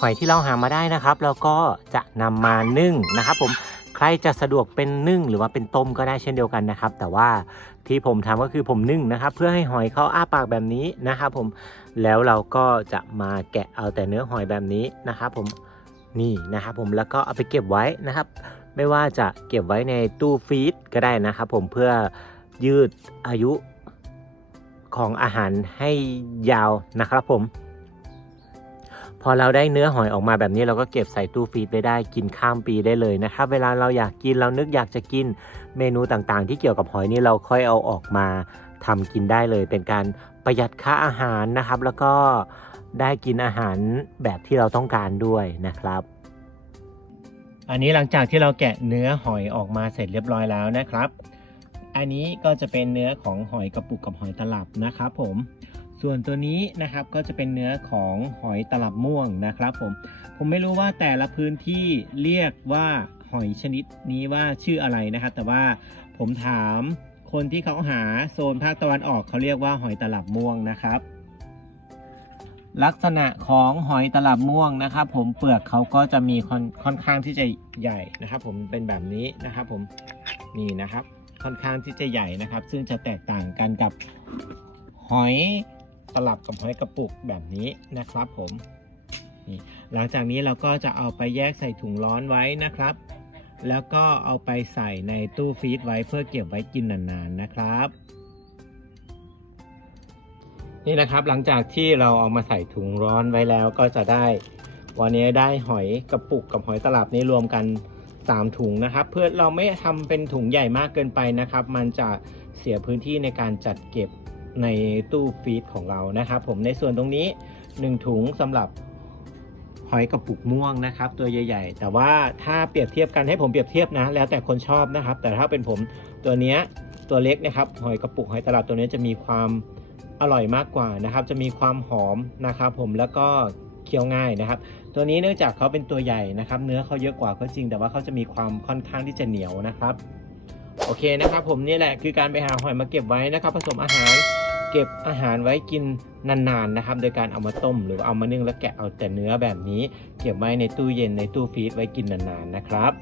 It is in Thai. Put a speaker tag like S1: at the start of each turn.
S1: หอยที่เราหามาได้นะครับ แล้วก็จะนำมานึ่งนะครับ ผมใครจะสะดวกเป็นนึ่งหรือว่าเป็นต้มก็ได้เช่นเดียวกันนะครับ แต่ว่าที่ผมทำก็คือผมนึ่งนะครับ เพื่อให้หอยเขาอ้าปากแบบนี้นะครับผมแล้วเราก็จะมาแกะเอาแต่เนื้อหอยแบบนี้นะครับผมนี่นะครับผมแล้วก็เอาไปเก็บไว้นะครับ ไม่ว่าจะเก็บไว้ในตู้ฟรีซก็ได้นะครับ ผมเพื่อยืดอายุของอาหารให้ยาวนะครับผม พอเราได้เนื้อหอยออกมาแบบนี้เราก็เก็บใส่ตู้ฟรีซไว้ได้กินข้ามปีได้เลยนะครับ เวลาเราอยากกินเรานึกอยากจะกินเมนูต่างๆ ที่เกี่ยวกับหอยนี่เราค่อยเอาออกมาทำกินได้เลย เป็นการประหยัดค่าอาหารนะครับ แล้วก็ได้กินอาหารแบบที่เราต้องการด้วยนะครับ อันนี้หลังจากที่เราแกะเนื้อหอยออกมาเสร็จเรียบร้อยแล้วนะครับ อันนี้ก็จะเป็นเนื้อของหอยกระปุกกับหอยตลับนะครับผม ส่วนตัวนี้นะครับก็จะเป็นเนื้อของหอยตลับม่วงนะครับผม ผมไม่รู้ว่าแต่ละพื้นที่เรียกว่าหอยชนิดนี้ว่าชื่ออะไรนะครับ แต่ว่าผมถามคนที่เขาหาโซนภาคตะวันออกเขาเรียกว่าหอยตลับม่วงนะครับ ลักษณะของหอยตลับม่วงนะครับ ผมเปลือกเขาก็จะมีค่อนค่อนข้างที่จะใหญ่นะครับ ผมเป็นแบบนี้นะครับ ผมนี่นะครับ ค่อนข้างที่จะใหญ่นะครับ ซึ่งจะแตกต่างกันกับหอย ตลับกับหอยกระปุกแบบนี้นะครับผมนี่หลังจากนี้เราก็จะเอาไปแยกใส่ถุงร้อนไว้นะครับ แล้วก็เอาไปใส่ในตู้ฟรีซไว้เพื่อเก็บไว้กินนานๆนะครับนี่นะครับหลังจากที่เราเอามาใส่ถุงร้อนไว้แล้วก็จะได้ วันนี้ได้หอยกระปุกกับหอยตลับนี้รวมกัน 3 ถุงนะครับ เพื่อเราไม่ทำเป็นถุงใหญ่มากเกินไปนะครับ มันจะเสียพื้นที่ในการจัดเก็บ ในตู้ฟรีซของเรานะครับผมในส่วนตรงนี้ 1 ถุงสำหรับหอยกระปุกม่วงนะครับ ตัวใหญ่ ๆ แต่ว่าถ้าเปรียบเทียบกันให้ผมเปรียบเทียบนะ แล้วแต่คนชอบนะครับ แต่ถ้าเป็นผมตัวเนี้ยตัวเล็กนะครับหอยกระปุกหอยตลับตัวนี้จะมีความอร่อยมากกว่านะครับ จะมีความหอมนะครับผมแล้วก็เคี้ยวง่ายนะครับ ตัวนี้เนื่องจากเขาเป็นตัวใหญ่นะครับ เนื้อเขาเยอะกว่าก็จริง แต่ว่าเขาจะมีความค่อนข้างที่จะเหนียวนะครับ โอเคนะครับ ผมนี่แหละคือการไปหาหอยมาเก็บไว้นะครับ ผสมอาหาร เก็บอาหารไว้กินนานๆนะครับ โดยการเอามาต้มหรือเอามานึ่งแล้วแกะเอาแต่เนื้อแบบนี้ เก็บไว้ในตู้เย็นในตู้ฟรีซไว้กินนานๆนะครับ